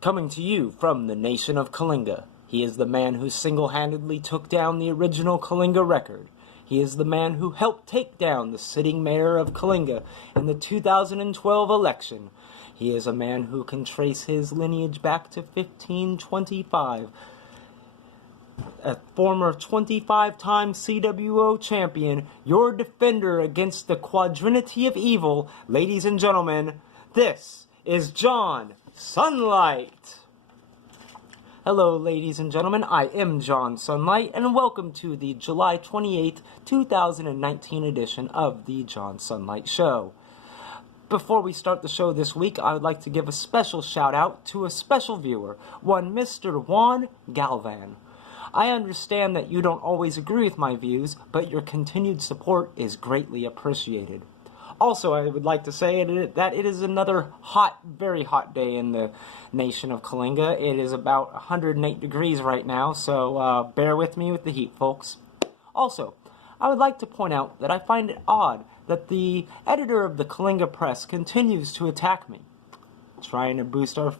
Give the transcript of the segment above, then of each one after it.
Coming to you from the nation of Kalinga, he is the man who single-handedly took down the original Kalinga record. He is the man who helped take down the sitting mayor of Kalinga in the 2012 election. He is a man who can trace his lineage back to 1525. A former 25-time CWO champion, your defender against the quadrinity of evil. Ladies and gentlemen, this is John Sunlight. Hello, ladies and gentlemen, I am John Sunlight, and welcome to the July 28th, 2019 edition of the John Sunlight Show. Before we start the show this week, I would like to give a special shout out to a special viewer, one Mr. Juan Galvan. I understand that you don't always agree with my views, but your continued support is greatly appreciated. Also, I would like to say that it is another hot, very hot day in the nation of Kalinga. It is about 108 degrees right now, so bear with me with the heat, folks. Also, I would like to point out that I find it odd that the editor of the Kalinga Press continues to attack me. Trying to boost our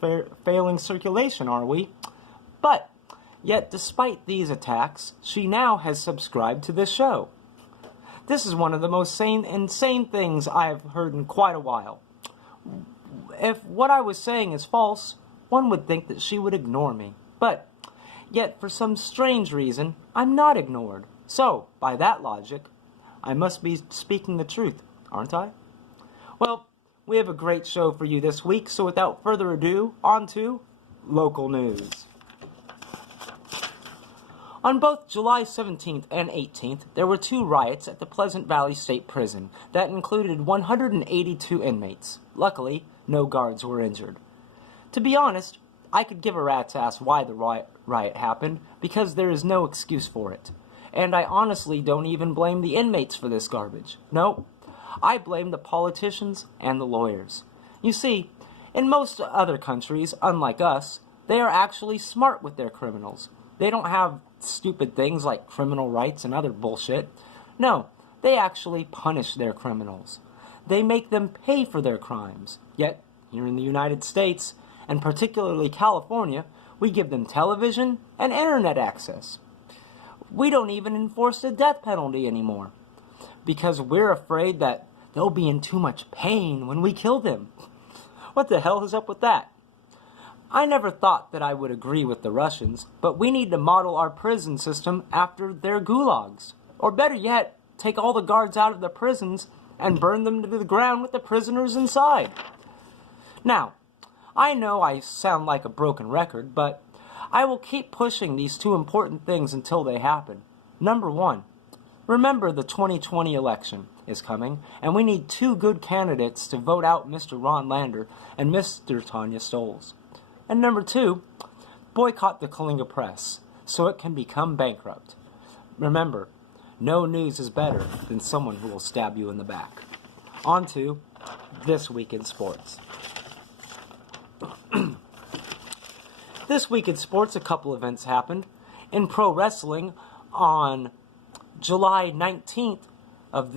failing circulation, are we? But yet, despite these attacks, she now has subscribed to this show. This is one of the most insane things I've heard in quite a while. If what I was saying is false, one would think that she would ignore me. But yet, for some strange reason, I'm not ignored. So, by that logic, I must be speaking the truth, aren't I? Well, we have a great show for you this week, so without further ado, on to local news. On both July 17th and 18th, there were two riots at the Pleasant Valley State Prison that included 182 inmates. Luckily, no guards were injured. To be honest, I could give a rat's ass why the riot happened, because there is no excuse for it. And I honestly don't even blame the inmates for this garbage. No, I blame the politicians and the lawyers. You see, in most other countries, unlike us, they are actually smart with their criminals. They don't have stupid things like criminal rights and other bullshit. No, they actually punish their criminals. They make them pay for their crimes. Yet, here in the United States, and particularly California, we give them television and internet access. We don't even enforce the death penalty anymore, because we're afraid that they'll be in too much pain when we kill them. What the hell is up with that? I never thought that I would agree with the Russians, but we need to model our prison system after their gulags. Or better yet, take all the guards out of the prisons and burn them to the ground with the prisoners inside. Now, I know I sound like a broken record, but I will keep pushing these two important things until they happen. Number one, remember the 2020 election is coming, and we need two good candidates to vote out Mr. Ron Lander and Mr. Tanya Stoles. And number two, boycott the Kalinga Press so it can become bankrupt. Remember, no news is better than someone who will stab you in the back. On to This Week in Sports. This week in sports, a couple events happened. In pro wrestling, on July 19th of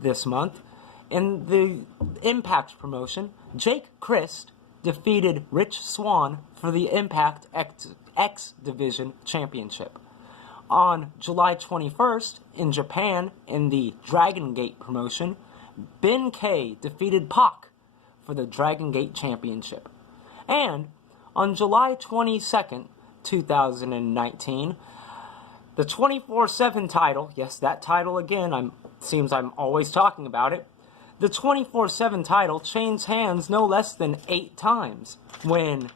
this month, in the Impact promotion, Jake Crist defeated Rich Swann for the Impact X Division Championship. On July 21st, in Japan, in the Dragon Gate promotion, Ben K defeated Pac for the Dragon Gate Championship. And on July 22nd, 2019, the 24/7 title, yes, that title again, seems I'm always talking about it, the 24/7 title changed hands no less than 8 times when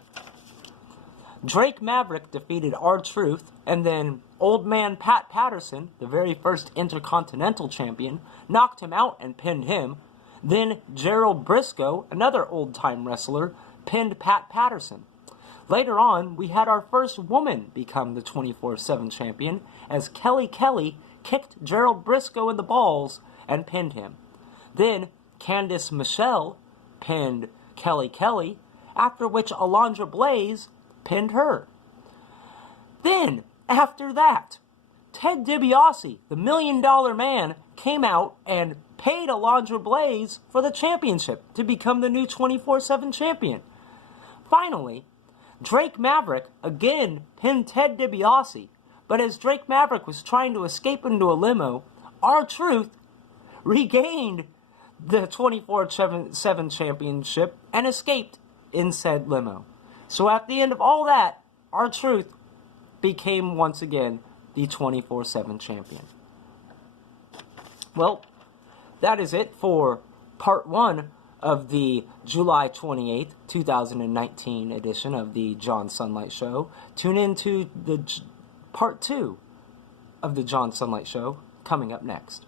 Drake Maverick defeated R-Truth, and then Old Man Pat Patterson, the very first Intercontinental Champion, knocked him out and pinned him. Then Gerald Briscoe, another old-time wrestler, pinned Pat Patterson. Later on, we had our first woman become the 24/7 champion as Kelly Kelly kicked Gerald Briscoe in the balls and pinned him. Then Candice Michelle pinned Kelly Kelly, after which Alundra Blaze pinned her. Then, after that, Ted DiBiase, the $1 Million Man, came out and paid Alundra Blaze for the championship to become the new 24/7 champion. Finally, Drake Maverick, again, pinned Ted DiBiase. But as Drake Maverick was trying to escape into a limo, R-Truth regained the 24/7 championship and escaped in said limo. So at the end of all that, R-Truth became once again the 24/7 champion. Well, that is it for part 1 of the July 28th, 2019 edition of the John Sunlight Show. Tune in to the part 2 of the John Sunlight Show coming up next.